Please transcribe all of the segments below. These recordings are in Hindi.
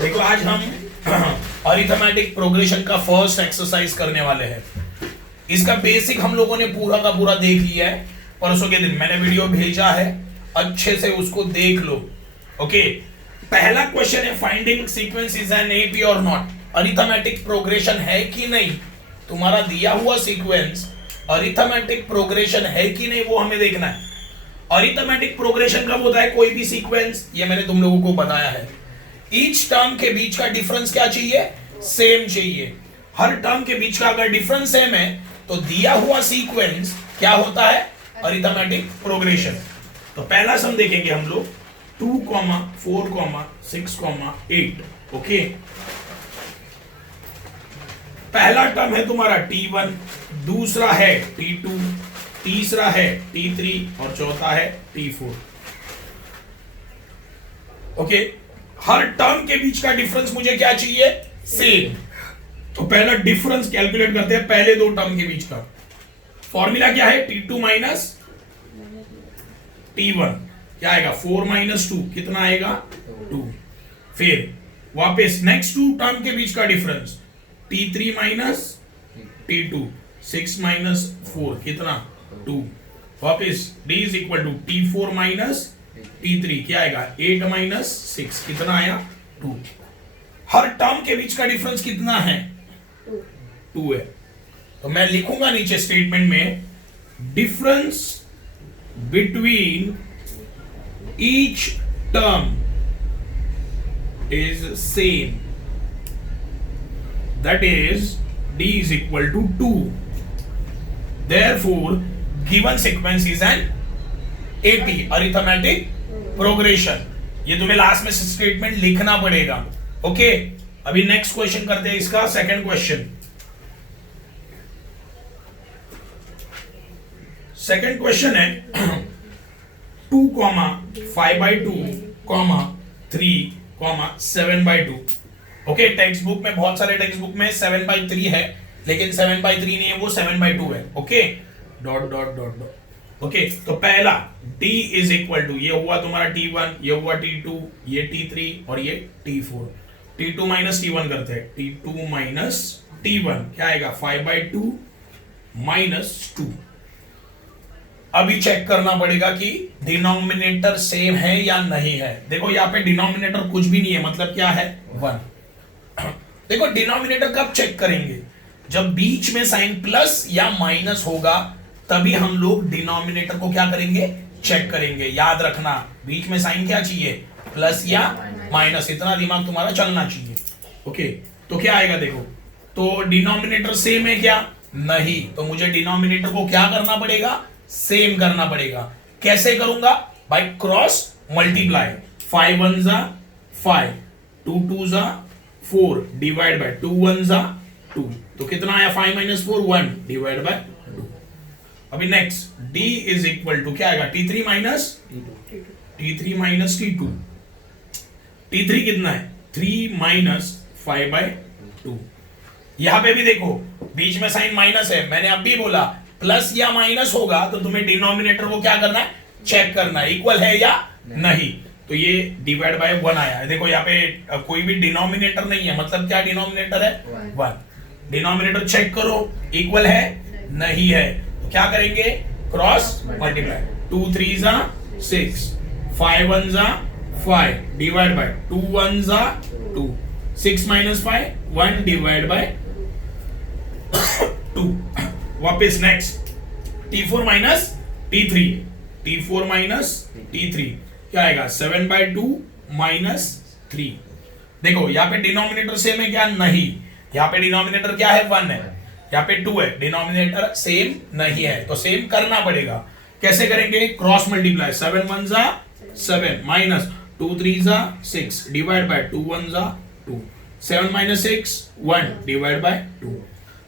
देखो आज हम अरिथमेटिक प्रोग्रेशन का फर्स्ट एक्सरसाइज करने वाले हैं। इसका बेसिक हम लोगों ने पूरा का पूरा देख लिया है। परसों के दिन मैंने वीडियो भेजा है, अच्छे से उसको देख लो। ओके, पहला क्वेश्चन है finding sequence is an AP और नॉट। अरिथमेटिक प्रोग्रेशन है कि नहीं, तुम्हारा दिया हुआ सीक्वेंस अरिथमेटिक प्रोग्रेशन है कि नहीं वो हमें देखना है। अरिथमेटिक प्रोग्रेशन कब होता है, कोई भी सीक्वेंस, ये मैंने तुम लोगों को बताया है। ईच टर्म के बीच का डिफरेंस क्या चाहिए, सेम चाहिए। हर टर्म के बीच का अगर डिफरेंस सेम है तो दिया हुआ सीक्वेंस क्या होता है, अरिथमेटिक प्रोग्रेशन। तो पहला सम देखेंगे हम लोग 2, 4, 6, 8। ओके, पहला टर्म है तुम्हारा t1, दूसरा है t2, तीसरा है t3 और चौथा है t4। ओके, हर टर्म के बीच का डिफरेंस मुझे क्या चाहिए, सेम। तो पहला डिफरेंस कैलकुलेट करते हैं पहले दो टर्म के बीच का। फॉर्मूला क्या है, t2 माइनस t1 क्या आएगा, 4 माइनस 2 कितना आएगा, 2। फिर वापस नेक्स्ट टू टर्म के बीच का difference t3 minus t2, 6 minus 4 कितना, 2। वापस d is equal to t4 minus t3 क्या आएगा, 8 माइनस 6 कितना आया, 2। हर टर्म के बीच का डिफरेंस कितना है, 2 है। तो मैं लिखूंगा नीचे स्टेटमेंट में, difference between each term is same, that is d is equal to 2, therefore given sequence is an AP, arithmetic progression। ये तुम्हें लास्ट में स्टेटमेंट लिखना पड़ेगा। ओके, अभी नेक्स्ट क्वेश्चन करते हैं, इसका सेकंड क्वेश्चन। सेकंड क्वेश्चन है 2, 5/2, 3, 7/2। ओके, टेक्स्ट बुक में, बहुत सारे टेक्स्ट बुक में 7/3 है, लेकिन 7/3 नहीं है, वो 7/2 है। Okay, dot dot dot dot. Okay, तो पहला d इज इक्वल टू, ये हुआ तुम्हारा t1, ये हुआ t2, ये t3 और ये t4। t2 माइनस t1 करते हैं, t2 माइनस t1 क्या आएगा, 5/2 माइनस 2। अभी चेक करना पड़ेगा कि डिनोमिनेटर सेम है या नहीं है। देखो यहाँ पे डिनोमिनेटर कुछ भी नहीं है, मतलब क्या है, 1। देखो डिनोमिनेटर कब चेक करेंगे, जब बीच में साइन प्लस या माइनस होगा, तभी हम लोग डिनोमिनेटर को क्या करेंगे, चेक करेंगे। याद रखना, बीच में साइन क्या चाहिए, प्लस या माइनस, इतना दिमाग तुम्हारा चलना चाहिए। ओके, तो क्या आएगा, देखो तो डिनोमिनेटर सेम है क्या, नहीं, तो मुझे डिनोमिनेटर को क्या करना पड़ेगा, सेम करना पड़ेगा। कैसे करूंगा, बाय क्रॉस मल्टीप्लाई। 5 1 जा 5, 2 2 जा 4 डिवाइड बाय 2 1 जा 2, तो कितना आया, 5 माइनस 4 1 डिवाइड बाय 2। अभी next d is equal to क्या आएगा, t3 माइनस t2। t3 कितना है, 3 माइनस 5/2। यहां पे भी देखो बीच में साइन माइनस है, मैंने अब भी बोला प्लस या माइनस होगा तो तुम्हें डिनोमिनेटर को क्या करना है, चेक करना है इक्वल है या नहीं। तो ये डिवाइड बाय 1 आया है। देखो यहाँ पे कोई भी डिनोमिनेटर नहीं है, मतलब क्या डिनोमिनेटर है, 1। डिनोमिनेटर चेक करो, इक्वल है नहीं है, तो क्या करेंगे, क्रॉस मल्टीप्लाई। 2 3 जा 6, 5 1 जा 5 डिवाइड बाय 2 1 जा 2, 6 माइनस 5 1 डिवाइड बाय 2। वापस next t4 minus t3, t4 minus t3 क्या आएगा, 7/2 माइनस 3। देखो यहाँ पे डिनोमिनेटर सेम है क्या, नहीं, यहाँ पे डिनोमिनेटर क्या है, 1 है, यहाँ पे 2 है, डिनोमिनेटर सेम नहीं है, तो सेम करना पड़ेगा। कैसे करेंगे, क्रॉस मल्टीप्लाई। 7 1 जा 7 माइनस 2 3 जा 6 डिवाइड बाय 2 1 जा 2, 7 माइनस 6 1 डिवाइड बाय 2।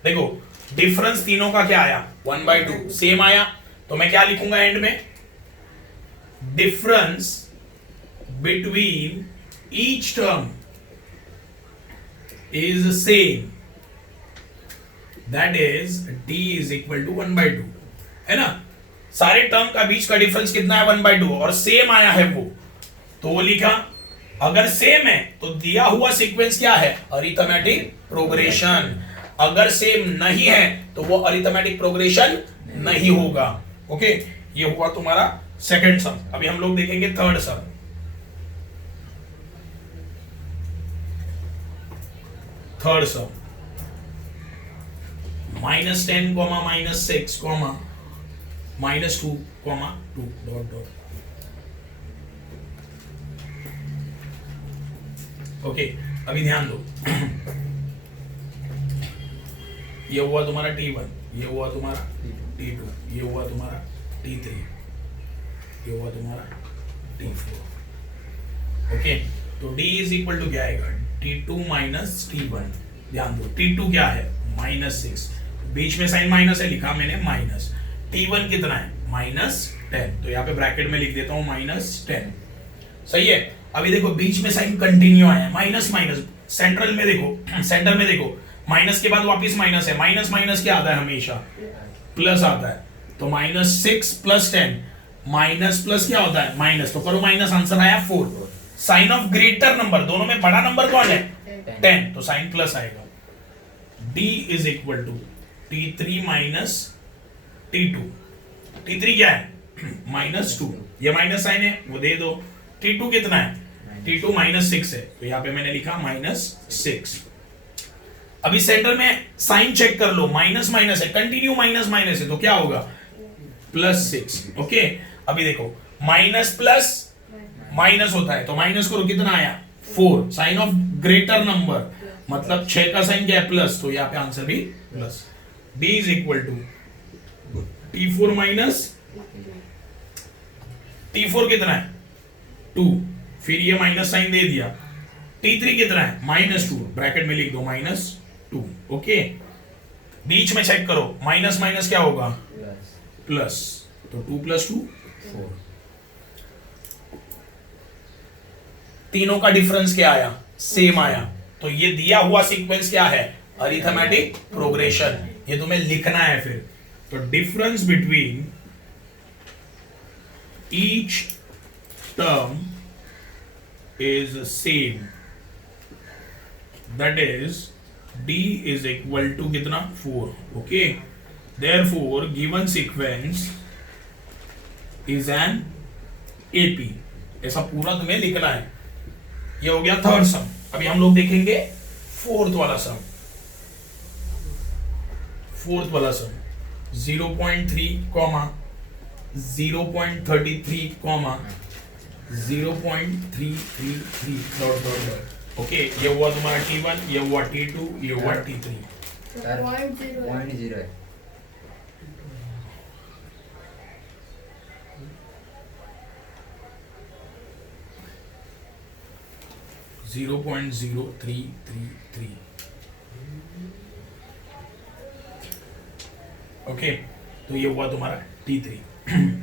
देखो डिफरेंस तीनों का क्या आया, 1/2 सेम आया, तो मैं क्या लिखूंगा एंड में, difference between each term is same, that is d is equal to 1/2, है ना। सारे टर्म का बीच का डिफरेंस कितना है, 1/2, और सेम आया है वो, तो वो लिखा। अगर सेम है तो दिया हुआ सीक्वेंस क्या है, अरिथमेटिक प्रोग्रेशन। अगर सेम नहीं है तो वो अरिथमेटिक प्रोग्रेशन नहीं होगा। ओके, ये हुआ तुम्हारा सेकंड सम। अभी हम लोग देखेंगे थर्ड सम। थर्ड सम -10, -6, -2, -2 डॉट डॉट। ओके, अभी ध्यान दो। ये हुआ तुम्हारा T1, ये हुआ तुम्हारा T2, ये हुआ तुम्हारा T3, ये हुआ तुम्हारा T4। ओके, तो D इज इक्वल टू क्या आएगा, T2 माइनस T1। ध्यान दो, T2 क्या है, -6, बीच में साइन माइनस है, लिखा मैंने माइनस। T1 कितना है, -10, तो यहाँ पे ब्रैकेट में लिख देता हूँ -10। सही है। अभी देखो बीच में साइन कंटिन्यू आया है, माइनस माइनस। सेंट्रल में देखो, सेंटर में देखो, माइनस के बाद वापस माइनस है। माइनस माइनस क्या आता है, हमेशा प्लस आता है। तो -6 + 10, माइनस प्लस क्या होता है, माइनस। तो करो माइनस, आंसर आया 4। साइन ऑफ ग्रेटर नंबर, दोनों में बड़ा नंबर कौन है, 10, तो साइन प्लस आएगा। D is equal to T3 minus T2। T3 क्या है, -2, ये माइनस साइन है, वो दे दो। T2 कितना है, T2 -6 है, तो यहाँ पे मैंने लिखा -6। अभी सेंटर में साइन चेक कर लो, माइनस माइनस है, कंटिन्यू माइनस माइनस है, तो क्या होगा, +6। ओके, अभी देखो माइनस प्लस माइनस होता है, तो माइनस करो, कितना आया, 4। साइन ऑफ ग्रेटर नंबर, मतलब 6 का साइन क्या है, प्लस, तो यहाँ पे आंसर भी plus. D is equal to T4 minus T4 कितना है, 2, फिर ये माइनस साइन दे दिया। T3 कितना है, -2, ब्रैकेट में लिख दो -2। ओके, बीच में चेक करो, माइनस माइनस क्या होगा, प्लस, तो 2 + 2 4। तीनों का डिफरेंस क्या आया, सेम आया। तो ये दिया हुआ सीक्वेंस क्या है, अरिथमेटिक प्रोग्रेशन। ये तुम्हें लिखना है फिर। तो difference between each term is same, that is D is equal to कितना, 4। okay, therefore given sequence is an AP। ऐसा पूरा तुम्हें लिखना है। ये हो गया थर्ड सम। अभी हम लोग देखेंगे फोर्थ वाला सम। फोर्थ वाला सम 0.3, 0.33, 0.333 डॉट डॉट डॉट। ओके, ये हुआ तुम्हारा T1, ये हुआ T2, ये हुआ T3। पॉइंट 0 है। .0333। ओके, तो ये हुआ तुम्हारा T3।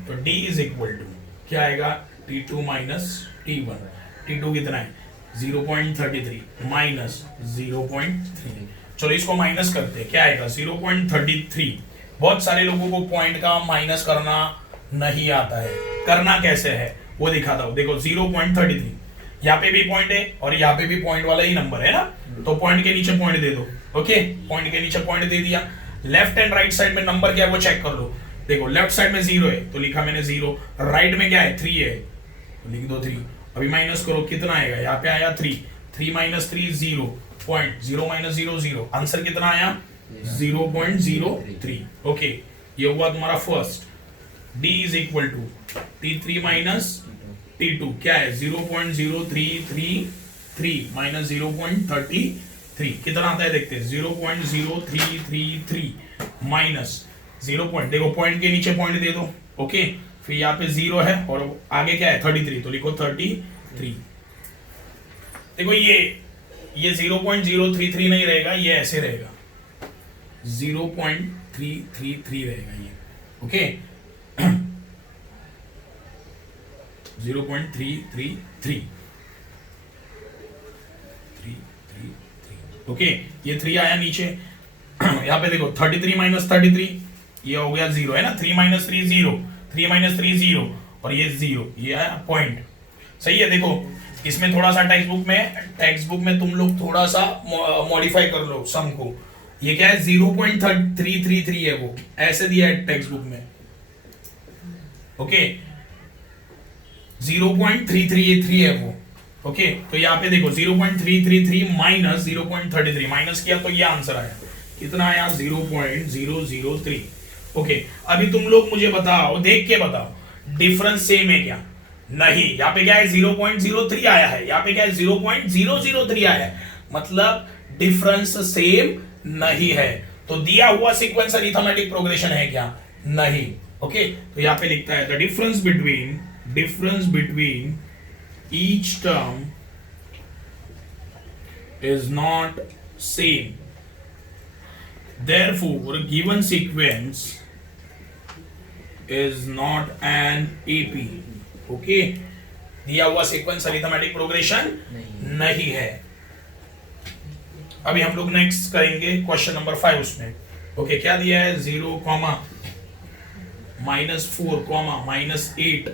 तो D इज इक्वल टू क्या आएगा, T2 माइनस T1। T2 कितना है, 0.33 माइनस 0.3। चलो इसको माइनस करते हैं, क्या आएगा, 0.33। बहुत सारे लोगों को पॉइंट का माइनस करना नहीं आता है, करना कैसे है वो दिखाता हूं। देखो 0.33, यहाँ पे भी पॉइंट है और यहाँ पे भी पॉइंट वाला ही नंबर है ना, तो पॉइंट के नीचे पॉइंट दे दो। ओके, पॉइंट के नीचे पॉइंट दे दिया। लेफ्ट एंड राइट साइड में नंबर क्या है वो चेक कर लो। देखो लेफ्ट साइड में 0 है तो लिखा मैंने 0, राइट में क्या है 3 है तो लिख दो 3। अभी माइनस करो, कितना आएगा, यहाँ पे आया 3, 3 - 3 0, पॉइंट 0 - 0 0, आंसर कितना आया 0.03। ओके, ये हुआ तुम्हारा first. D is equal to T3 minus T2, क्या है 0.0333 माइनस 0.33, कितना आता है देखते हैं, 0.0333 माइनस 0. देखो पॉइंट के नीचे पॉइंट दे दो। ओके, फिर यहाँ पे 0 है और आगे क्या है 33, तो लिखो 33। देखो ये 0.033 नहीं रहेगा, ये ऐसे रहेगा 0.333 रहेगा ये। ओके 0.333। ओके, ये 3 आया नीचे। यहाँ पे देखो 33 - 33, ये हो गया 0 है ना, 3 - 3 0, 3 - 3 0 और ये 0, ये आया पॉइंट। सही है। देखो इसमें थोड़ा सा टेक्स्ट बुक में तुम लोग थोड़ा सा मॉडिफाई कर लो सम को। ये क्या है 0.333 है, वो ऐसे दिया है टेक्स्ट बुक में। ओके 0.333 है वो। ओके तो यहाँ पे देखो 0.333 माइनस 0.33 माइनस किया तो ये आंसर आया। कितना आया 0.003। ओके अभी तुम लोग मुझे बताओ, देख के बताओ डिफरेंस सेम है क्या? नहीं, यहाँ पे क्या है 0.03 आया है, यहाँ पे क्या है 0.003 आया है, मतलब डिफरेंस सेम नहीं है। तो दिया हुआ सीक्वेंस अरिथमेटिक प्रोग्रेशन है क्या? नहीं। ओके तो यहाँ पे लिखता है the difference between each term is not same, therefore given sequence is not an AP। Okay दिया हुआ सीक्वेंस अरिथमेटिक प्रोग्रेशन नहीं है। अभी हम लोग नेक्स्ट करेंगे क्वेश्चन नंबर 5 उसमें। ओके क्या दिया है 0, -4, -8,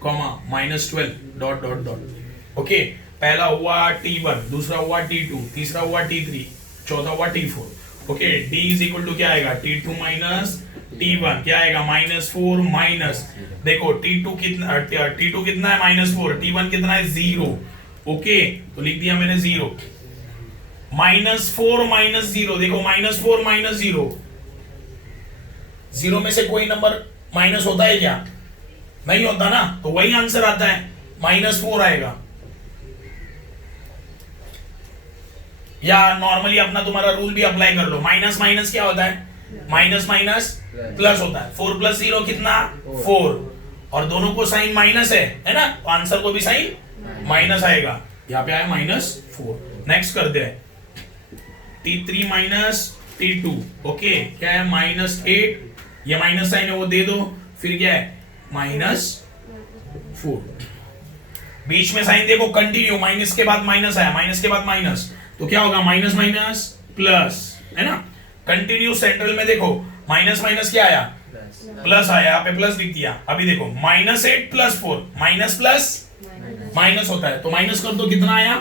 -12 डॉट डॉट डॉट। ओके पहला हुआ T1, दूसरा हुआ T2, तीसरा हुआ T3, चौथा हुआ T4। Okay D is equal to क्या आएगा T2 माइनस T1, क्या आएगा -4 माइनस, देखो T2 कितना है -4, T1 कितना है 0। ओके तो लिख दिया मैंने 0, -4 माइनस 0, देखो -4 माइनस 0, 0 में से कोई नंबर माइनस होता है क्या? नहीं होता ना, तो वही आंसर आता है -4 आएगा। या नॉर्मली अपना तुम्हारा रूल भी अप्लाई कर लो, माइनस माइनस क्या होता है? माइनस माइनस प्लस होता है। 4 + 0 कितना? 4, और दोनों को साइन माइनस है ना, तो आंसर को भी साइन माइनस आएगा। यहाँ पे आया -4। नेक्स्ट करते हैं T3 माइनस T2। ओके क्या है -8, ये माइनस साइन है वो दे दो, फिर क्या है -4। बीच में साइन देखो कंटिन्यू, माइनस के बाद माइनस आया, माइनस के बाद माइनस, तो क्या होगा माइनस माइनस प्लस, है ना। कंटिन्यू सेंट्रल में देखो माइनस माइनस क्या आया? प्लस आया, यहाँ पे प्लस लिख दिया। अभी देखो -8 + 4, माइनस प्लस माइनस होता है, तो माइनस कर दो, कितना आया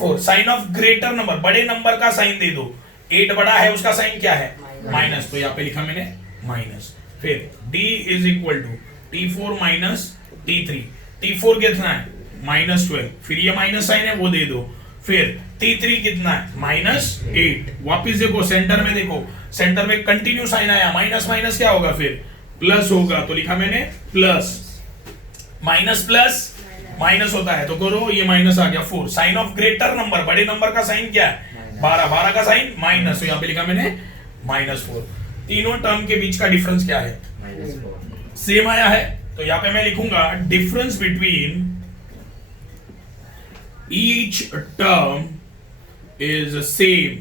4। साइन ऑफ ग्रेटर नंबर, बड़े नंबर का साइन दे दो, 8 बड़ा है उसका साइन क्या है? माइनस, तो यहाँ पे लिखा मैंने माइनस। फिर D is equal to T4 minus T3, T4 कितना है -12, फिर ये माइनस साइन है वो दे दो, फिर T3 कितना है -8। वापिस देखो सेंटर में, देखो सेंटर में कंटिन्यू साइन आया, माइनस माइनस क्या होगा फिर प्लस होगा, तो लिखा मैंने प्लस, माइनस प्लस माइनस होता है तो करो, ये माइनस आ गया 4। साइन ऑफ ग्रेटर नंबर, बड़े नंबर का साइन क्या है 12, 12 का साइन माइनस, तो यहाँ पे लिखा मैंने -4। तीनों टर्म के बीच का डिफरेंस क्या है? सेम आया है, तो यहाँ पे मैं लिखूंगा difference between each term is same,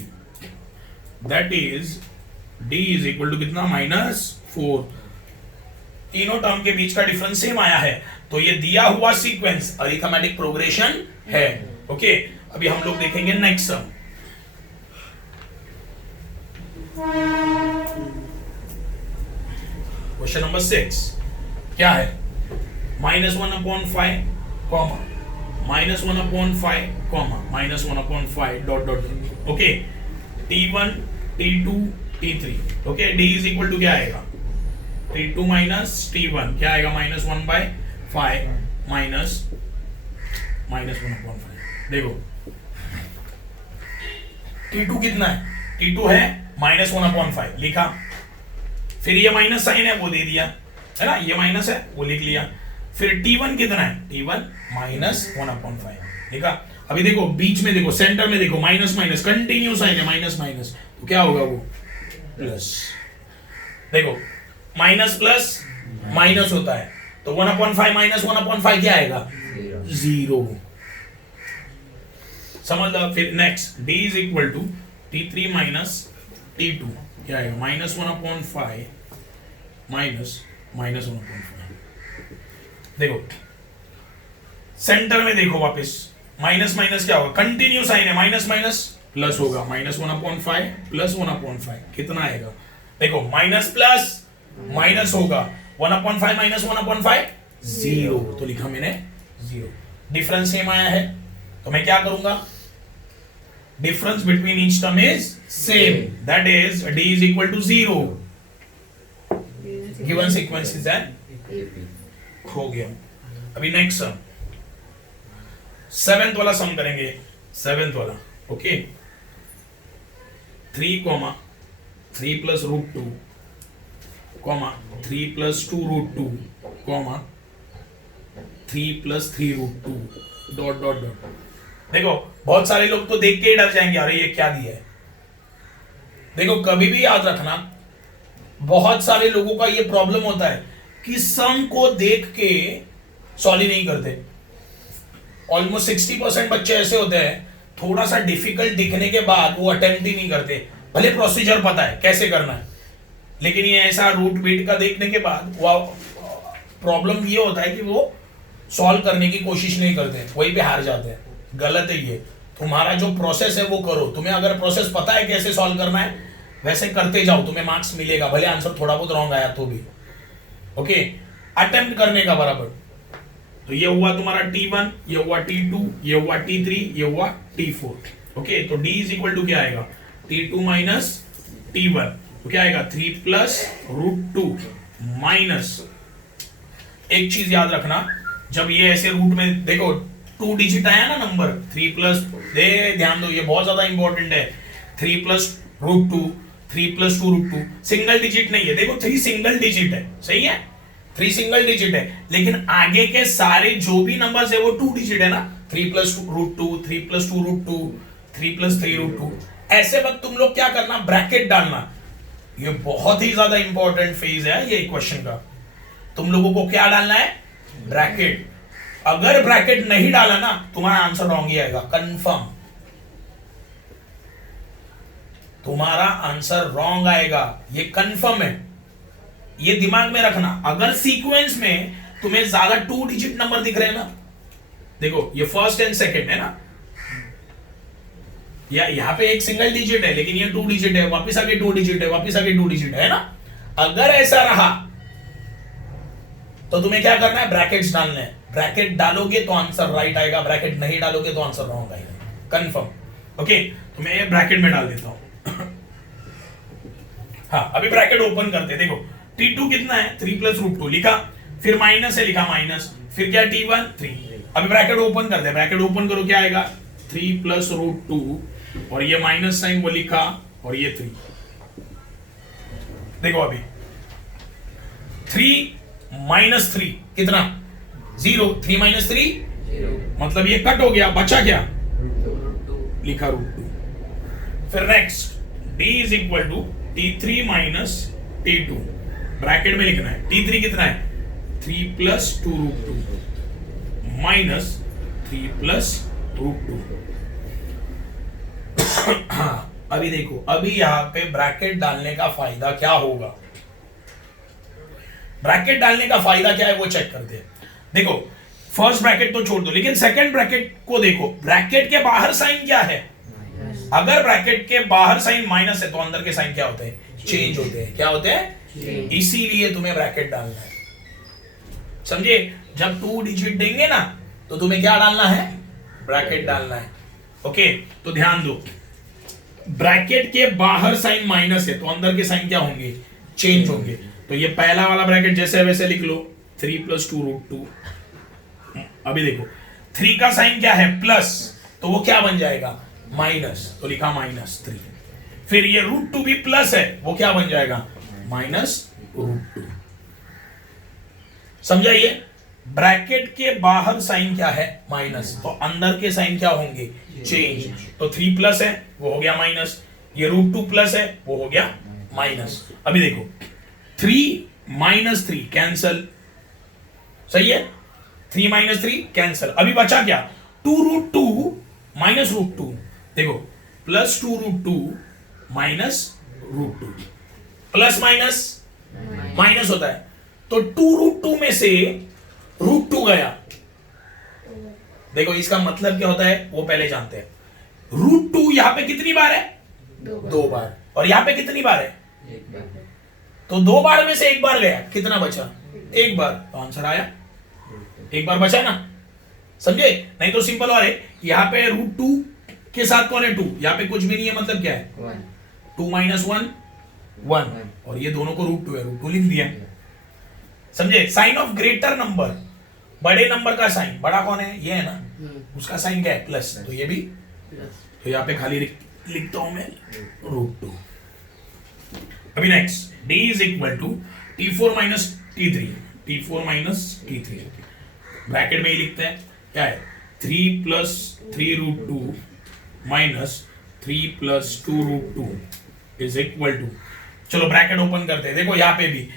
that is D is equal to कितना -4। तीनों टर्म के बीच का डिफरेंस सेम आया है, तो ये दिया हुआ सीक्वेंस अरिथमेटिक प्रोग्रेशन है। ओके अभी हम लोग देखेंगे नेक्स्ट सम। क्वेश्चन नंबर 6 क्या है? -1/5 comma -1/5 comma -1/5 dot dot. Okay T1 T2 T3। Okay D is equal to क्या आएगा T2 माइनस T1, क्या आएगा -1/5 माइनस -1/5। देखो T2 कितना है? T2 है -1/5 लिखा, फिर ये माइनस साइन है वो दे दिया, है ना, ये माइनस है वो लिख लिया। फिर T1 कितना है? T1 -1/5 लिखा। अभी देखो बीच में देखो सेंटर में देखो माइनस माइनस कंटिन्यू साइन है, माइनस माइनस, तो क्या होगा वो प्लस। देखो माइनस प्लस माइनस होता है, तो 1/5 -1/5 क्या आएगा 0। समझ लो। फिर next D is equal to T3 minus T2, क्या आएगा -1/5 -1/5। देखो सेंटर में देखो वापस माइनस माइनस क्या होगा, कंटिन्यू साइन है, माइनस माइनस प्लस होगा, -1/5 + 1/5 कितना आएगा? देखो माइनस प्लस माइनस होगा, 1/5 -1/5 0, तो लिखा मैंने 0। डिफरेंस सेम आया है तो मैं क्या करूंगा, difference between each term is same, that is d is equal to 0, given sequence is an, हो गया। अभी नेक्स्ट सम, 7th वाला सम करेंगे, 7th वाला। Okay, 3 plus root 2 3 plus 2 root 2 3 plus 3 root 2 dot dot dot. देखो बहुत सारे लोग तो देख के ही डर जाएंगे, अरे ये क्या दिया है। देखो कभी भी याद रखना, बहुत सारे लोगों का ये प्रॉब्लम होता है कि सम को देख के सॉल्व ही नहीं करते। ऑलमोस्ट 60% बच्चे ऐसे होते हैं, थोड़ा सा डिफिकल्ट दिखने के बाद वो अटेम्प्ट ही नहीं करते, भले प्रोसीजर पता है कैसे करना है, लेकिन ये ऐसा रूट बीट का देखने के बाद वो प्रॉब्लम ये होता है कि वो सॉल्व करने की कोशिश नहीं करते, वहीं पे हार जाते हैं। गलत है ये। तुम्हारा जो प्रोसेस है वो करो, तुम्हें अगर प्रोसेस पता है कैसे सॉल्व करना है वैसे करते जाओ, तुम्हें मार्क्स मिलेगा, भले आंसर थोड़ा बहुत रॉन्ग आया तो भी। ओके, अटेम्प्ट करने का बराबर। तो ये हुआ तुम्हारा T1, ये हुआ T2, ये हुआ T3, ये हुआ T4। ओके, तो D इज इक्वल टू क्या आएगा, T2 माइनस T1, तो क्या आएगा 3 प्लस रूट 2 माइनस, एक चीज याद रखना, जब ये ऐसे रूट में देखो 2 डिजिट आया ना नंबर, 3 प्लस, ध्यान दो ये बहुत ज्यादा इंपॉर्टेंट है, 3 plus root 2, 3 plus 2 root 2, single digit नहीं है। देखो 3 सिंगल डिजिट है, सही है, 3 सिंगल डिजिट है, लेकिन आगे के सारे जो भी नंबर्स है वो 2 डिजिट है ना, 3 plus root 2, 3 plus 2 root 2, 3 plus 3 root 2। ऐसे वक्त तुम लोग क्या करना, ब्रैकेट डालना। ये बहुत ही ज्यादा इंपॉर्टेंट फेज है ये क्वेश्चन का। तुम लोगों को क्या डालना है, ब्रैकेट। अगर ब्रैकेट नहीं डाला ना तुम्हारा आंसर रॉन्ग ही आएगा, कंफर्म, तुम्हारा आंसर रॉन्ग आएगा, ये कंफर्म है, ये दिमाग में रखना। अगर सीक्वेंस में तुम्हें ज्यादा 2 डिजिट नंबर दिख रहे हैं ना, देखो ये फर्स्ट एंड सेकंड है ना, या यहां पे एक सिंगल डिजिट है लेकिन ये 2 डिजिट है, वापस आगे 2 डिजिट है, वापस आगे 2 डिजिट है ना, अगर ऐसा रहा तो तुम्हें क्या करना है, ब्रैकेट्स डालने हैं। ब्रैकेट डालोगे तो आंसर राइट आएगा, ब्रैकेट नहीं डालोगे तो आंसर रॉन्ग आएगा, कंफर्म। ओके, तो मैं ब्रैकेट में डाल देता हूं। हाँ, अभी ब्रैकेट ओपन करते, देखो T2 कितना है, 3 प्लस रूट 2 लिखा, फिर माइनस है, लिखा माइनस, फिर क्या T1 3। अभी ब्रैकेट ओपन करते हैं, ब्रैकेट ओपन करो, क्या आएगा 3 प्लस रूट 2 और ये माइनस साइन वो लिखा और ये 3। देखो अभी 3 माइनस 3 कितना, 0, 3 माइनस 3 मतलब ये कट हो गया, बचा क्या, लिखा रूट 2। फिर next D is equal to T3 minus T2, bracket में लिखना है, T3 कितना है 3 plus 2 root 2 minus 3 plus root 2। अभी देखो, अभी यहां पे ब्रैकेट डालने का फायदा क्या होगा, ब्रैकेट डालने का फायदा क्या है वो चेक करते हैं। देखो फर्स्ट ब्रैकेट तो छोड़ दो, लेकिन सेकंड ब्रैकेट को देखो, ब्रैकेट के बाहर साइन क्या है, अगर ब्रैकेट के बाहर साइन माइनस है तो अंदर के साइन क्या होते हैं, चेंज होते हैं। क्या होते हैं, इसीलिए तुम्हें ब्रैकेट डालना है, समझे। जब 2 डिजिट देंगे ना तो तुम्हें क्या डालना है, ब्रैकेट डालना है। ओके, तो ध्यान दो, ब्रैकेट के बाहर साइन माइनस है तो अंदर के साइन क्या होंगे, चेंज होंगे। तो ये पहला वाला ब्रैकेट जैसे वैसे लिख लो, 3 प्लस 2 रूट 2। अभी देखो 3 का साइन क्या है, प्लस, तो वो क्या बन जाएगा, माइनस, तो लिखा माइनस 3। फिर ये रूट 2 भी प्लस है, वो क्या बन जाएगा, माइनस रूट 2। समझाइए, ब्रैकेट के बाहर साइन क्या है, माइनस, तो अंदर के साइन क्या होंगे, चेंज। तो 3 प्लस है वो हो गया माइनस, ये रूट 2 प्लस है वो हो गया माइनस। अभी देखो 3 माइनस 3 कैंसल, सही है, 3 माइनस 3 कैंसल। अभी बचा क्या, 2 रूट 2 माइनस रूट 2। देखो plus 2 root 2 minus root 2, plus minus minus होता है, तो 2 रूट 2 में से रूट 2 गया। देखो इसका मतलब क्या होता है वो पहले जानते हैं। रूट 2 यहां पे कितनी बार है, 2 बार, और यहां पे कितनी बार है, 1 बार। तो 2 बार में से 1 बार गया, कितना बचा, 1 बार, तो आंसर आया। एक बार बचा ना, समझे? नहीं तो सिंपल और है, यहाँ पे √2 के साथ कौन है 2, यहाँ पे कुछ भी नहीं है, मतलब क्या है 2 - 1 1, और ये दोनों को √2 है, √2 लिख दिया, समझे? साइन ऑफ ग्रेटर नंबर, बड़े नंबर का साइन, बड़ा कौन है, ये है ना, उसका साइन क्या है प्लस, तो ये भी, तो यहाँ पे खाली लिखता हूं मैं √2। अभी next, d is equal to T4 - T3, T4 - T3, bracket में ही लिखते हैं, क्या है 3 + 3√2 माइनस 3 + 2√2 इज इक्वल टू, चलो ब्रैकेट ओपन करते हैं, देखो यहाँ पे भी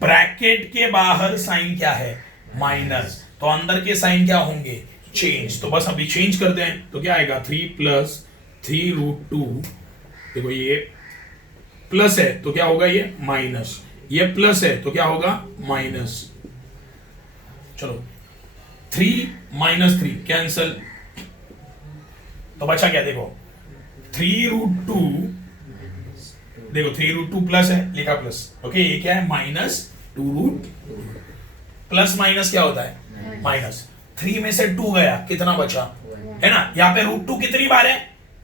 ब्रैकेट के बाहर साइन क्या है माइनस, तो अंदर के साइन क्या होंगे चेंज, तो बस अभी चेंज करते हैं, तो क्या आएगा 3 + 3√2, देखो ये प्लस है तो क्या होगा ये माइनस, ये प्लस है तो क्या होगा माइनस, चलो 3 - 3 कैंसल, तो बचा क्या, देखो 3√2, देखो 3√2 प्लस है, लिखा प्लस, ओके, ये क्या है -2√2, प्लस माइनस क्या होता है माइनस, 3 में से 2 गया, कितना बचा, है ना, यहाँ पे √2 कितनी बार है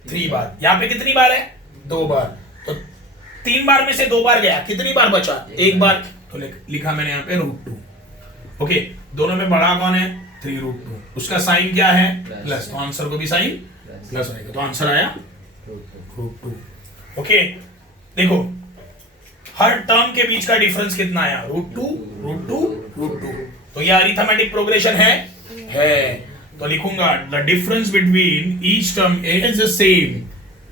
3 बार, यहाँ पे कितनी बार है 2 बार, तो 3 बार में से 2 बार गया, कितनी बार बचा 1 बार, तो लिखा मैंने यहाँ पे √2, ओके, दोनों में बड़ा कौन है 3√2, उसका साइन क्या है प्लस, तो आंसर को भी साइन प्लस रहेगा, तो आंसर आया √2, ओके। देखो हर टर्म के बीच का डिफरेंस कितना आया √2 √2 √2, तो ये अरिथमेटिक प्रोग्रेशन है, तो लिखूंगा the difference between each term is the same,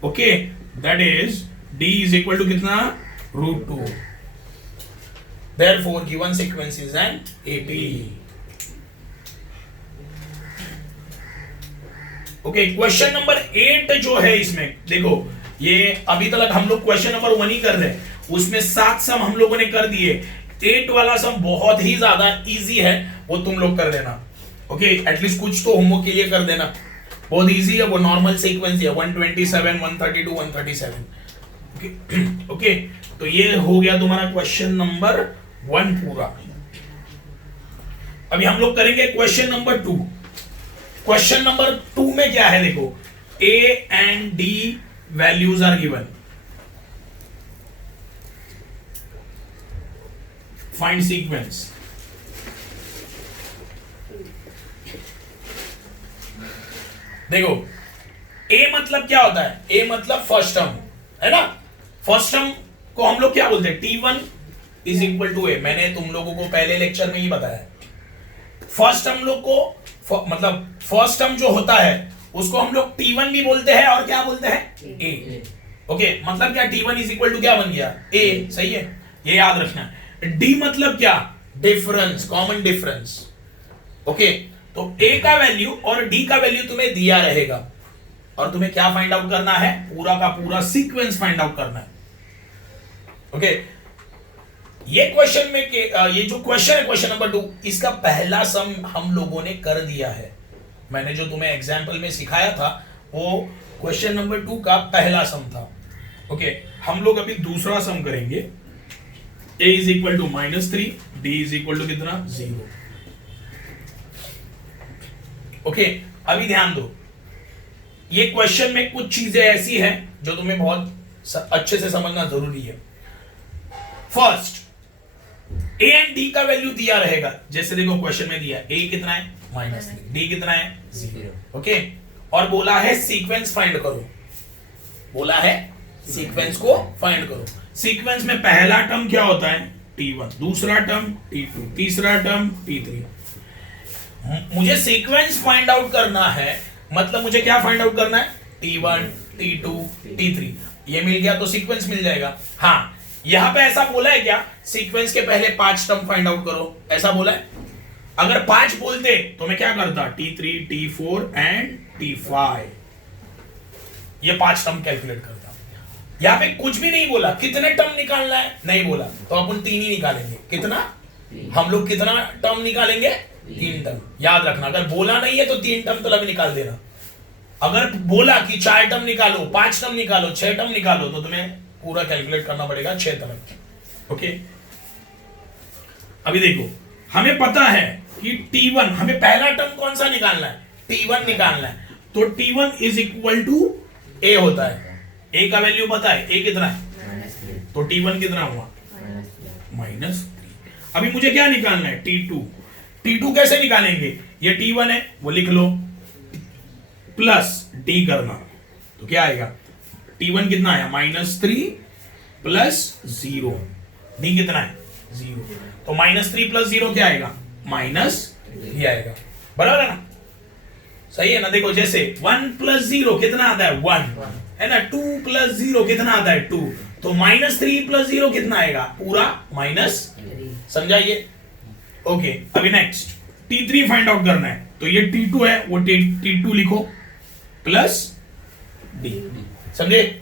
okay, that is d is equal to कितना √2, therefore given sequence is an AP, okay. Question number 8 जो है, इसमें देखो ये अभी तक हम लोग क्वेश्चन नंबर 1 ही कर रहे हैं, उसमें 7 सम हम लोगों ने कर दिए, 8 वाला सम बहुत ही ज्यादा इजी है, वो तुम लोग कर देना, ओके, एटलीस्ट कुछ तो होमवर्क के लिए कर देना, बहुत इजी है, वो नॉर्मल सीक्वेंस है 127 132 137, ओके, तो ये हो गया तुम्हारा क्वेश्चन नंबर 1 पूरा। अभी हम लोग करेंगे क्वेश्चन नंबर 2। क्वेश्चन नंबर 2 में क्या है, देखो A and D values are given, find sequence, देखो A मतलब क्या होता है, A मतलब फर्स्ट टर्म है ना, फर्स्ट टर्म को हम लोग क्या बोलते हैं T1 is equal to A, मैंने तुम लोगों को पहले लेक्चर में ही बताया, फर्स्ट टर्म लोग को मतलब फर्स्ट टर्म जो होता है उसको हम लोग T1 भी बोलते हैं और क्या बोलते हैं A, ओके, मतलब क्या T1 इज इक्वल टू क्या बन गया A, सही है, ये याद रखना। D मतलब क्या डिफरेंस, कॉमन डिफरेंस, ओके, तो A का वैल्यू और D का वैल्यू तुम्हें दिया रहेगा और तुम्हें क्या फाइंड आउट करना है, पूरा का पूरा सीक्वेंस फाइंड आउट करना है, ओके। ये क्वेश्चन में ये जो क्वेश्चन है क्वेश्चन नंबर 2, इसका पहला सम हम लोगों ने कर दिया है, मैंने जो तुम्हें एग्जांपल में सिखाया था वो क्वेश्चन नंबर 2 का पहला सम था, ओके। हम लोग अभी दूसरा सम करेंगे, a is equal to -3, d is equal to कितना 0, ओके। अभी ध्यान दो, ये क्वेश्चन में कुछ चीजें ऐसी हैं जो तुम्हें बहुत अच्छे से समझना जरूरी है। फर्स्ट, a एंड d का वैल्यू दिया रहेगा, जैसे देखो क्वेश्चन में दिया a कितना है -3, d कितना है 0, ओके, और बोला है सीक्वेंस फाइंड करो, बोला है सीक्वेंस को फाइंड करो। सीक्वेंस में पहला टर्म क्या होता है T1, दूसरा टर्म T2, तीसरा टर्म T3। मुझे सीक्वेंस फाइंड आउट करना है, मतलब मुझे क्या फाइंड आउट करना है T1 T2 T3, ये मिल गया तो सीक्वेंस मिल जाएगा। हाँ, यहां पे ऐसा बोला है क्या सीक्वेंस के पहले 5 टर्म फाइंड आउट करो, ऐसा बोला है? अगर 5 बोलते तो मैं क्या करता T3 T4 एंड T5, ये 5 टर्म कैलकुलेट करता। यहां पे कुछ भी नहीं बोला, कितने टर्म निकालना है नहीं बोला, तो अपन 3 ही निकालेंगे। कितना, हम लोग कितना टर्म निकालेंगे 3 टर्म, याद रखना। अगर बोला नहीं है तो 3 टर्म तो लग निकाल देना। अगर बोला कि 4 टर्म निकालो, 5 टर्म निकालो, 6 टर्म निकालो, तो तुम्हें पूरा कैलकुलेट करना पड़ेगा 6 टर्म, ओके। अभी देखो हमें पता है कि T1, हमें पहला टर्म कौन सा निकालना है, T1 निकालना है। तो T1 is equal to A होता है। A का वैल्यू पता है, A कितना है, तो T1 कितना हुआ, -3। अभी मुझे क्या निकालना है, T2। T2 कैसे निकालेंगे, ये T1 है वो लिख लो, प्लस D करना, तो क्या आएगा, T1 कितना आया, -3 प्लस 0, D कितना है 0, तो -3 प्लस 0 क्या आएगा, -3 आएगा, बराबर है ना, सही है ना। देखो जैसे 1 प्लस 0 कितना आता है 1, है ना, 2 प्लस 0 कितना आता है 2, तो -3 प्लस 0 कितना आएगा, पूरा -3, समझाइए। ओके, अभी नेक्स्ट T3 फाइंड आउट करना है, तो ये T2 है, वो T2 लिखो प्लस D, समझे।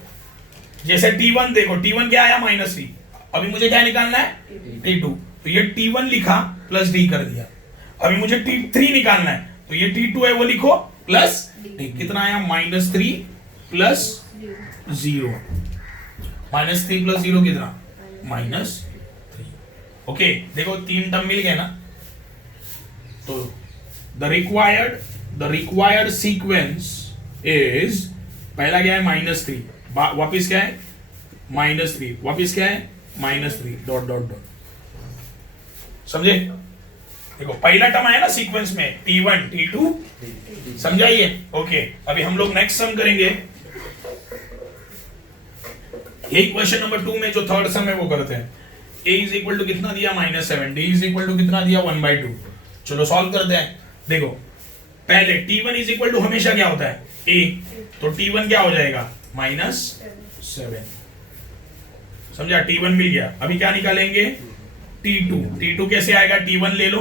जैसे T1 देखो, T1 क्या आया -3, अभी मुझे क्या निकालना है T2, तो ये T1 लिखा प्लस D कर दिया। अभी मुझे T3 निकालना है, तो ये T2 है वो लिखो प्लस D, कितना आया -3 प्लस 0, -3 प्लस 0 कितना, -3। ओके, देखो 3 टर्म मिल गए ना, तो द रिक्वायर्ड सीक्वेंस इज, पहला क्या है -3, वापिस क्या है -3, वापिस क्या है -3, डॉट डॉट डॉट, समझे। देखो पहला टर्म आया ना सीक्वेंस में, T1 T2, समझाइए। ओके, अभी हम लोग नेक्स्ट सम करेंगे, यही क्वेश्चन नंबर 2 में जो थर्ड सम है वो करते हैं। A इज इक्वल टू कितना दिया -7, D इज इक्वल टू कितना दिया 1/2। चलो सॉल्व करते हैं। देखो पहले T1 इज इक्वल टू हमेशा क्या होता है A, तो T1 क्या हो जाएगा -7, समझा, T1 मिल गया। अभी क्या निकालेंगे T2 कैसे आएगा, T1 ले लो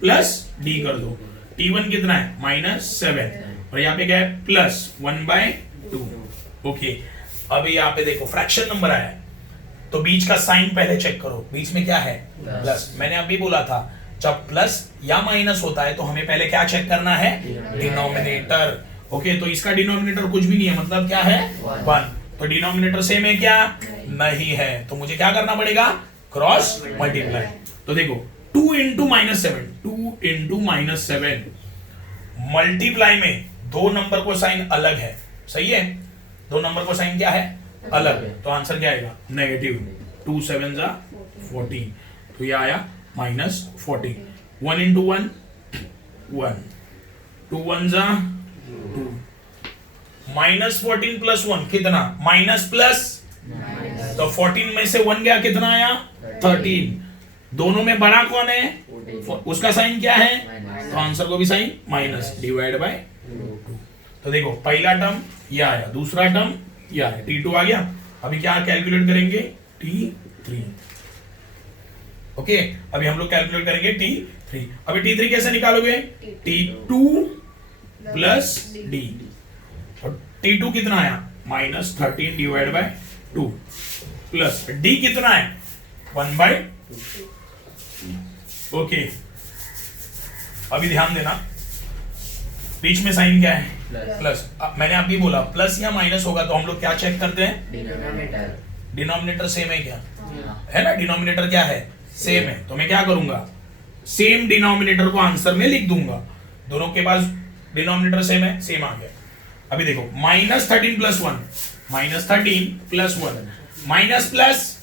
प्लस D कर दो, T1 कितना है -7 और यहाँ पे क्या है +1/2। ओके, अभी यहाँ पे देखो फ्रैक्शन नंबर आया है, तो बीच का साइन पहले चेक करो, बीच में क्या है प्लस। मैंने अभी बोला था जब प्लस या माइनस होता है तो हमें पहले क्या चेक करना है, डिनोमिनेटर। ओके, तो इसका डिनोमिनेटर कुछ भी नहीं है, मतलब क्या है 1, तो डिनोमिनेटर सेम है क्या, नहीं है, तो मुझे क्या करना पड़ेगा, क्रॉस मल्टीप्लाई। तो देखो 2 इंटू -7 मल्टीप्लाई में दो नंबर को साइन अलग है, सही है, दो नंबर को साइन क्या है अलग, तो आंसर क्या आएगा -2 7 जा 14, तो ये आया -14। 1 इंटू 1 1, 2 1 जा 2, -14 प्लस 1 कितना, माइनस प्लस, तो 14 में से 1 गया, कितना आया 13, दोनों में बड़ा कौन है, उसका साइन क्या है, तो आंसर को भी साइन माइनस, डिवाइड बाय 2। तो देखो पहला टर्म ये आया, दूसरा टर्म ये आया, T2 आ गया। अभी क्या कैलकुलेट करेंगे, T3। ओके, अभी हम लोग कैलकुलेट करेंगे T3। अभी T3 कैसे निकालोगे, T2 प्लस D, और T2 कितना आया -13 डिवाइड बाय 2 प्लस D कितना है 1/2। ओके, अभी ध्यान देना, बीच में साइन क्या है प्लस। मैंने अभी बोला प्लस या माइनस होगा तो हम लोग क्या चेक करते हैं, डिनोमिनेटर सेम है क्या, है ना, डिनोमिनेटर क्या है सेम है, तो मैं क्या करूंगा, सेम डिनोमिनेटर को आंसर में लिख दूंगा, दोनों के पास डिनोमिनेटर सेम है, सेम आ गया। अभी देखो -13 प्लस 1, -13 प्लस 1, माइनस प्लस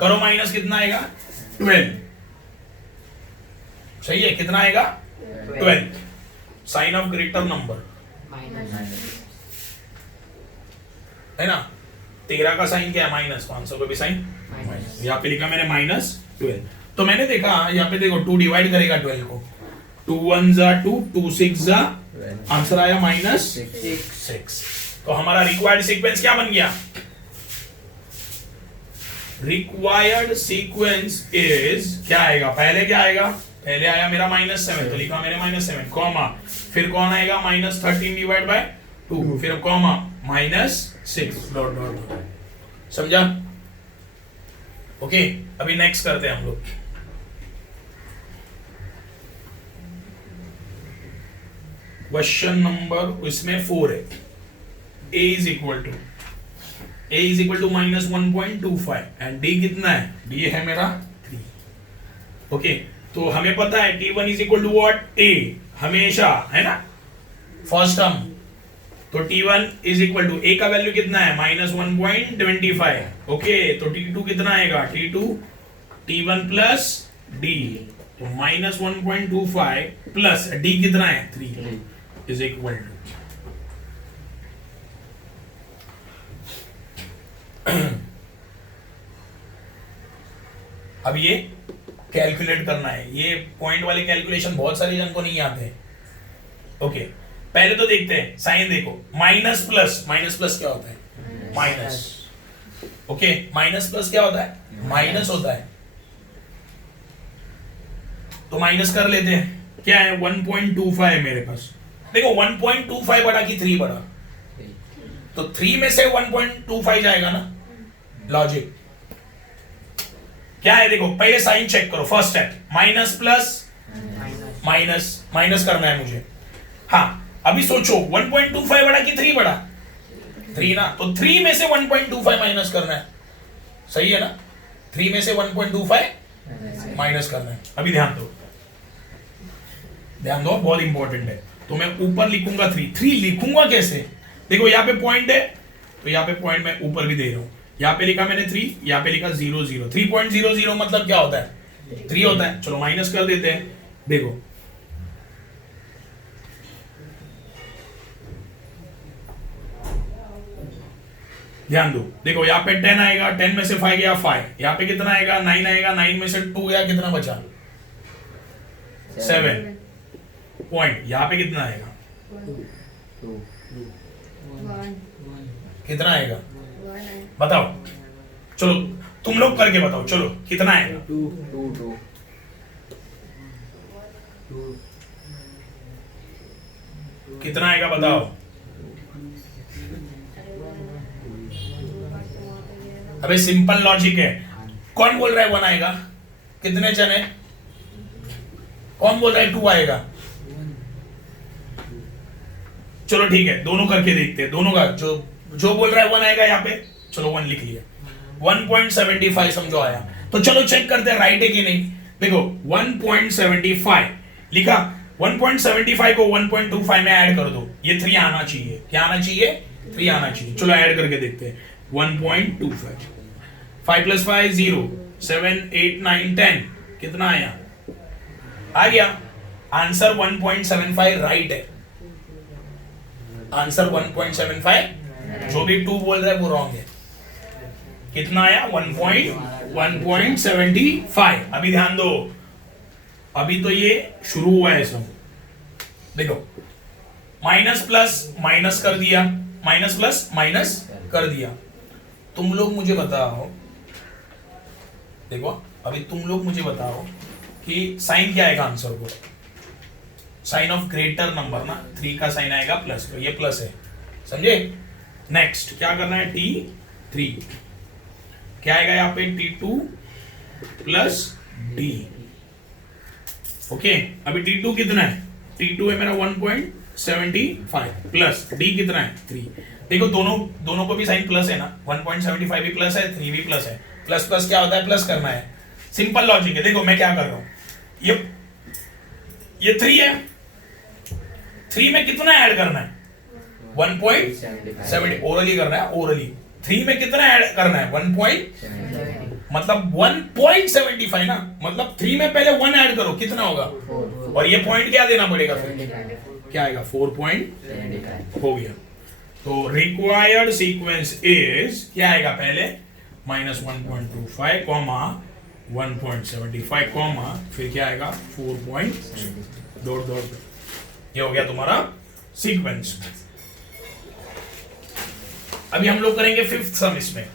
करो, माइनस कितना आएगा 12, सही है, कितना आएगा 12, साइन ऑफ ग्रेटर नंबर, है ना, 13 का साइन क्या है माइनस, 500 का भी साइन माइनस, यहाँ पे लिखा मैंने -12। तो मैंने देखा यहाँ पे देखो 2 डिवाइड करेगा 12 को, 2 1 जा 2, 2 6 जा, आंसर आया -6। तो हमारा रिक्वायर्ड सीक्वेंस क्या बन गया, रिक्वायर्ड सीक्वेंस इज क्या आएगा, पहले क्या आएगा, पहले आया मेरा -7, तो लिखा मैंने -7 कॉमा, फिर कौन आएगा -13 डिवाइड बाय 2, फिर कॉमा -6 डॉट डॉट, समझा। ओके, अभी नेक्स्ट करते हैं हम लोग। क्वेश्चन नंबर इसमें 4 है, a is equal to -1.25 and d कितना है, d है मेरा 3। ओके, तो हमें पता है T1 is equal to what A, हमेशा, है ना, फर्स्ट टर्म। तो T1 इज इक्वल टू ए का वैल्यू कितना है -1.25। ओके, तो T2 कितना आएगा, T2 T1 प्लस डी, तो -1.25 प्लस डी कितना है 3 इज इक्वल टू अब ये कैलकुलेट करना है। ये पॉइंट वाले कैलकुलेशन बहुत सारे जन को नहीं आते हैं। ओके, पहले तो देखते हैं साइन। देखो माइनस प्लस क्या होता है, माइनस। ओके, माइनस प्लस क्या होता है, माइनस होता है। तो माइनस कर लेते हैं, क्या है 1.25 है मेरे पास। देखो 1.25 बढ़ा कि 3 बढ़ा, तो 3 में से 1.25 जाएगा ना, लॉजिक क्या है। देखो पहले साइन चेक करो, first step, minus plus minus करना है मुझे। हाँ, अभी सोचो 1.25 बढ़ा कि 3 बढ़ा, 3 ना, तो 3 में से 1.25 माइनस करना है, सही है ना। 3 में से 1.25 माइनस करना है। अभी ध्यान दो, बहुत इंपॉर्टेंट है। तो मैं ऊपर लिखूंगा 3 लिखूंगा कैसे, देखो यहाँ पे पॉइंट है, तो यहाँ पे पॉइंट मैं ऊपर भी दे रहा हूं। यहाँ पे लिखा मैंने 3, यहाँ पे लिखा 0 0, 3.00 मतलब क्या होता है, 3 होता है। चलो माइनस कर देते हैं। देखो ध्यान दो, देखो यहाँ पे 10 आएगा, 10 में से 5 गया 5, यहाँ पे कितना आएगा 9 आएगा, 9 में से 2 गया, कितना बचा 7 पॉइंट। यहाँ पे कितना आएगा, कितना आएगा बताओ, चलो तुम लोग करके बताओ, चलो कितना आएगा 2 कितना आएगा बताओ। अबे सिंपल लॉजिक है। कौन बोल रहा है 1 आएगा, कितने जन है, कौन बोल रहा है 2 आएगा। चलो ठीक है, दोनों करके देखते हैं, दोनों का जो बोल रहा है 1 आएगा यहाँ पे, चलो 1 लिख लिया, 1.75 समझो आया। तो चलो चेक करते हैं राइट है कि नहीं। देखो 1.75 लिखा, 1.75 को 1.25 में ऐड कर दो, ये 3 आना चाहिए। क्या आना चाहिए, 3 आना चाहिए। चलो ऐड करके देखते हैं, 1.25, 5 + 5 0, 7 8 9 10, कितना आया, आ गया आंसर 1.75 राइट है। आंसर 1.75, जो भी 2 बोल रहा है वो रॉन्ग है। कितना आया 1.75। अभी ध्यान दो, अभी तो ये शुरू हुआ है सब। देखो माइनस प्लस माइनस कर दिया, माइनस प्लस माइनस कर दिया। तुम लोग मुझे बताओ, देखो अभी तुम लोग मुझे बताओ कि साइन क्या आएगा आंसर को, साइन ऑफ ग्रेटर नंबर ना, 3 का साइन आएगा प्लस, तो ये प्लस है, समझे। नेक्स्ट क्या करना है, T3 क्या आएगा यहाँ पे, T2 प्लस D। ओके, अभी T2 कितना है, T2 है मेरा 1.75 प्लस D कितना है 3। देखो दोनों को भी साइन प्लस है ना, 1.75 भी प्लस है, 3 भी प्लस है। प्लस प्लस क्या होता है, प्लस करना है, सिंपल लॉजिक है। देखो मैं क्या कर रहा हूं, ये 3 है, 3 में कितना ऐड करना है 1.70, ओरली करना है, ओरली 3 में कितना ऐड करना है 1. मतलब 1.75 ना, मतलब 3 में पहले 1 ऐड करो, कितना होगा, और ये पॉइंट क्या देना पड़ेगा फिर, क्या आएगा 4 पॉइंट हो गया। तो रिक्वायर्ड सीक्वेंस इज क्या आएगा पहले -1.25 कॉमा 1.75 कॉमा फिर क्या आएगा 4 पॉइंट डॉट डॉट, ये हो गया तुम्हारा सीक्वेंस। अभी हम लोग करेंगे 5th सम इसमें।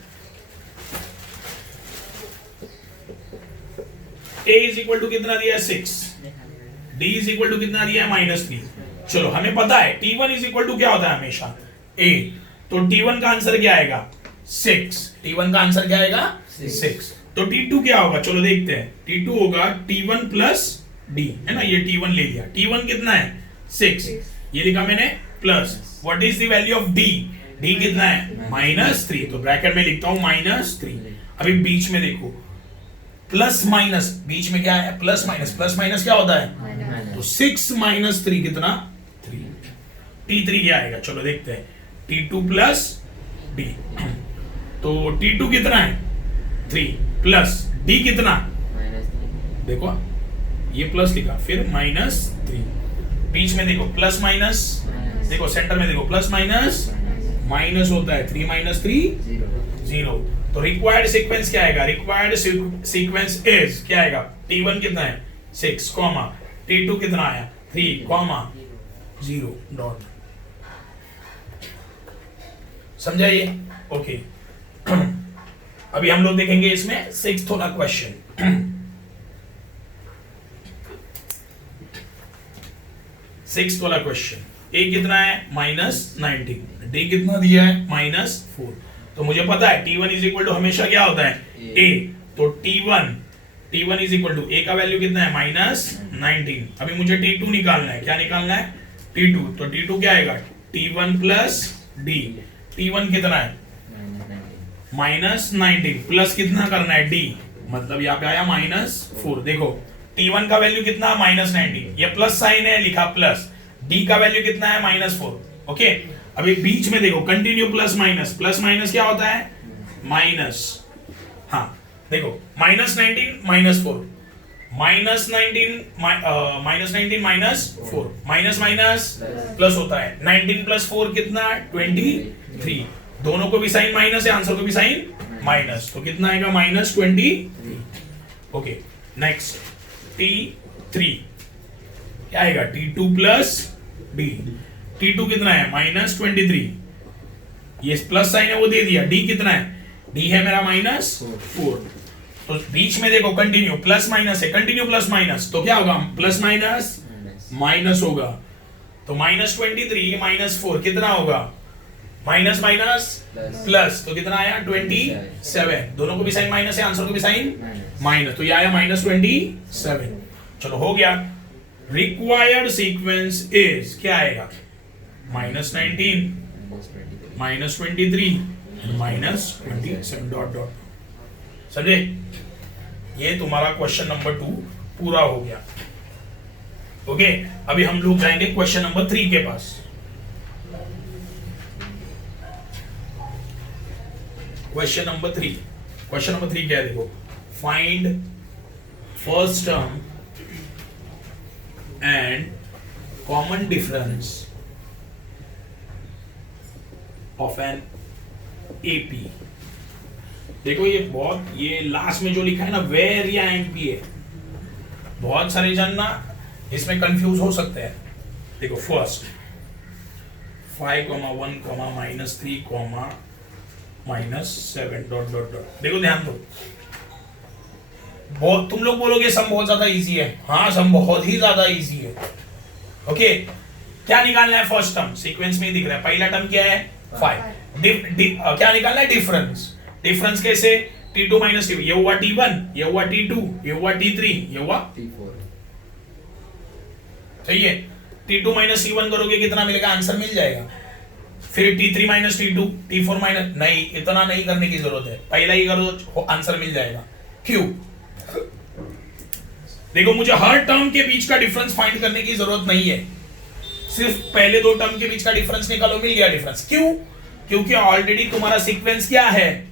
a इज इक्वल टू कितना दिया है 6, d इज इक्वल टू कितना दिया है -3। चलो हमें पता है t1 इज इक्वल टू क्या होता है हमेशा a, तो t1 का आंसर क्या आएगा 6, t1 का आंसर क्या आएगा 6। तो t2 क्या होगा, चलो देखते हैं, t2 होगा t1 प्लस d, है ना, ये t1 ले लिया, t1 कितना है 6, ये लिखा मैंने plus, what is the value of d, d कितना है -3, तो ब्रैकेट में लिखता हूं -3। अभी बीच में देखो प्लस माइनस बीच में क्या है, प्लस माइनस क्या होता है, तो 6 माइनस 3 कितना 3, T3 क्या आएगा, चलो देखते हैं, T2 प्लस D, तो T2 कितना है 3 प्लस D कितना, देखो ये प्लस लिखा फिर -3, बीच में देखो प्लस माइनस, देखो सेंटर में देखो प्लस माइनस होता है 3 - 3 0, तो रिक्वायर्ड सीक्वेंस क्या आएगा, रिक्वायर्ड सीक्वेंस इज क्या आएगा, T1 कितना है 6 कॉमा, T2 कितना आया 3 कॉमा 0 डॉट, समझा ये, ओके। अभी हम लोग देखेंगे इसमें 6th वाला क्वेश्चन। 6th वाला क्वेश्चन, A कितना है -19, D कितना दिया है -4, तो मुझे पता है T1 इज इक्वल टू हमेशा क्या होता है A, तो T1 is equal to A का वैल्यू कितना है -19, अभी मुझे T2 निकालना है, क्या निकालना है T2, तो T2 क्या आएगा T1 प्लस D, T1 कितना है -19 प्लस कितना करना है D, मतलब यहाँ पे आया -4, देखो T1 का वैल्यू कितना -19, ये प्लस साइन है लिखा प्लस, D का वैल्यू कितना है -4, ओके। अभी बीच में देखो कंटिन्यू प्लस माइनस क्या होता है माइनस, हाँ देखो -19 -4 -19 -4 माइनस प्लस होता है, 19 प्लस 4 कितना 23, दोनों को भी साइन माइनस है, आंसर को भी साइन माइनस, तो कितना आएगा -23, ओके। नेक्स्ट T3 क्या आएगा T2 प्लस D, T2 कितना है -23, ये प्लस साइन है वो दे दिया, D कितना है, D है मेरा -4, तो बीच में देखो कंटिन्यू प्लस माइनस है, कंटिन्यू प्लस माइनस, तो क्या होगा प्लस माइनस होगा, तो -23 -4 कितना होगा माइनस प्लस, तो कितना आया 27, दोनों को भी साइन माइनस है, आंसर को भी साइन माइनस, तो ये आया -27, चलो हो गया। रिक्वायर्ड सीक्वेंस इज क्या आएगा -19 -23 -27 डॉट डॉट, समझे, ये तुम्हारा क्वेश्चन नंबर 2 पूरा हो गया, ओके। अभी हम लोग जाएंगे क्वेश्चन नंबर 3 के पास। क्वेश्चन नंबर 3 क्या है, देखो, find first term and common difference of an AP. देखो ये लास्ट में जो लिखा है ना वेर या एनपी है, बहुत सारे जन ना इसमें कंफ्यूज हो सकते हैं। देखो फर्स्ट 5, 1, -3, -7 डॉट डॉट डॉट, देखो ध्यान दो, बहुत तुम लोग बोलोगे सम बहुत ज्यादा इजी है, हाँ सम बहुत ही ज्यादा इजी है, ओके। क्या निकालना है फर्स्ट टर्म, सीक्वेंस में ही दिख रहा है, पहला टर्म क्या है 5, क्या निकालना है डिफरेंस कैसे, T2 - T1, ये हुआ T1, ये हुआ T2, ये हुआ T3, ये हुआ T4, सही है। T2 - T1 करोगे कितना मिलेगा, आंसर मिल जाएगा, फिर T3 - T2, T4 नहीं, इतना नहीं करने की जरूरत है, पहला ही करो आंसर मिल जाएगा, क्यों, देखो मुझे हर टर्म के बीच का डिफरेंस फाइंड करने की जरूरत नहीं है, सिर्फ पहले 2 टर्म के बीच का डिफरेंस निकालो, मिल गया डिफरेंस, क्यों, क्योंकि ऑलरेडी तुम्हारा सीक्वेंस क्या है,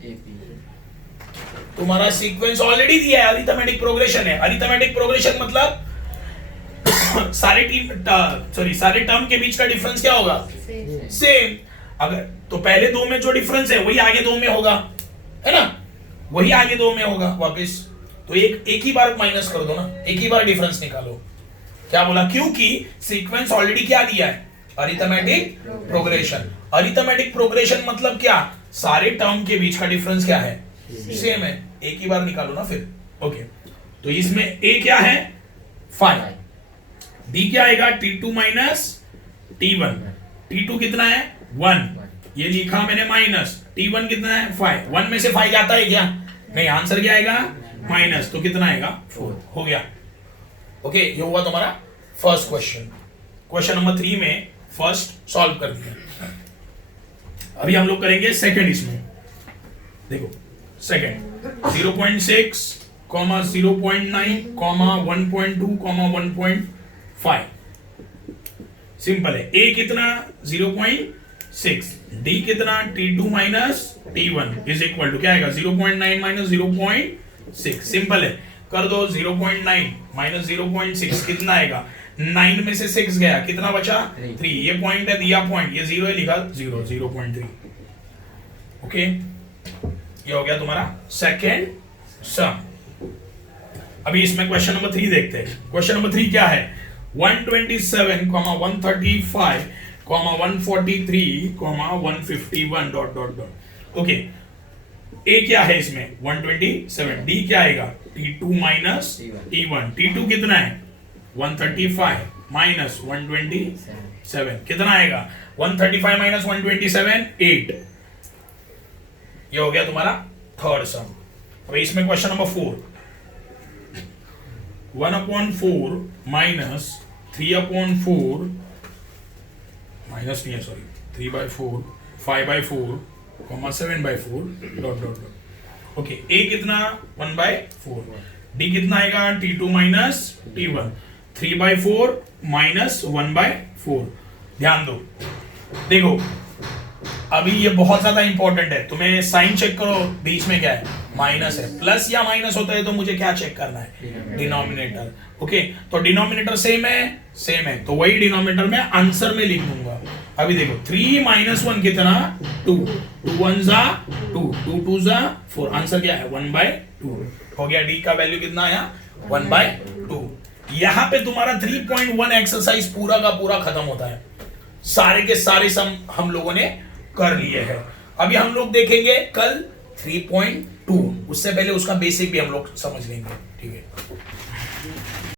तुम्हारा सीक्वेंस ऑलरेडी दिया है, अरिथमेटिक प्रोग्रेशन है, अरिथमेटिक प्रोग्रेशन मतलब सारे टर्म के बीच का डिफरेंस क्या होगा सेम, अगर तो पहले 2 में जो डिफरेंस है वही आगे 2 में होगा, है ना, वही आगे 2 में होगा वापस, तो एक ही बार माइनस कर दो ना, एक ही बार डिफरेंस निकालो, क्या बोला, क्योंकि सीक्वेंस ऑलरेडी क्या दिया है अरिथमेटिक प्रोग्रेशन, अरिथमेटिक प्रोग्रेशन मतलब क्या, सारे टर्म के बीच का डिफरेंस क्या है सेम है, एक ही बार निकालो ना फिर, ओके। तो इसमें ए क्या है 5, डी क्या आएगा T2 - T1, T2 कितना है 1, ये लिखा मैंने माइनस, T1 कितना है 5, 1 में से 5 जाता है क्या, नहीं, आंसर क्या आएगा माइनस, तो कितना आएगा 4, हो गया, ओके। ये हुआ तुम्हारा फर्स्ट क्वेश्चन। क्वेश्चन नंबर 3 में फर्स्ट सॉल्व कर दिया, अभी हम लोग करेंगे सेकंड, इसमें देखो second 0.6 comma 0.9 comma 1.2 comma 1.5। Simple है। ए कितना 0.6, डी कितना T2 minus T1 is equal to क्या आएगा 0.9 माइनस 0.6। सिंपल है, कर दो 0.9 माइनस 0.6 कितना आएगा, 9 में से 6 गया, कितना बचा 3। ये पॉइंट है, दिया पॉइंट, ये 0 है, लिखा 0.3। ओके, ये हो गया तुम्हारा सेकेंड सम। अभी इसमें क्वेश्चन नंबर 3 देखते हैं। क्वेश्चन नंबर 3 क्या है, 127, 135, 143, 151 डॉट डॉट डॉट। ओके, ए क्या है इसमें 127, डी क्या आएगा T2 माइनस T1। T2 कितना है 135 माइनस 127 कितना आएगा 135 माइनस 127 8। ये हो गया तुम्हारा थर्ड सम। अब इसमें क्वेश्चन नंबर 4, 1/4 माइनस 3/4 माइनस नहीं है sorry 3/4 5/4 7/4 dot dot dot. Okay, A कितना 1/4, डी कितना आएगा T2 माइनस T1 3/4 माइनस 1/4। ध्यान दो, देखो अभी ये बहुत ज्यादा इंपॉर्टेंट है, तुम्हें साइन चेक करो, बीच में क्या है माइनस है, प्लस या माइनस होता है तो मुझे क्या चेक करना है डिनोमिनेटर। ओके, तो डिनोमिनेटर सेम है तो वही डिनोमिनेटर में आंसर में लिख दूंगा। अभी देखो 3 माइनस 1 कितना 2, 2 1 जा 2, 2 2 जा 4, आंसर क्या है 1/2 हो गया। डी का वैल्यू कितना आया 1/2। यहां पे तुम्हारा 3.1 एक्सरसाइज पूरा का पूरा खत्म होता है। सारे के सारे सम हम लोगों ने कर लिए हैं। अभी हम लोग देखेंगे कल 3.2, उससे पहले उसका बेसिक भी हम लोग समझ लेंगे। ठीक है।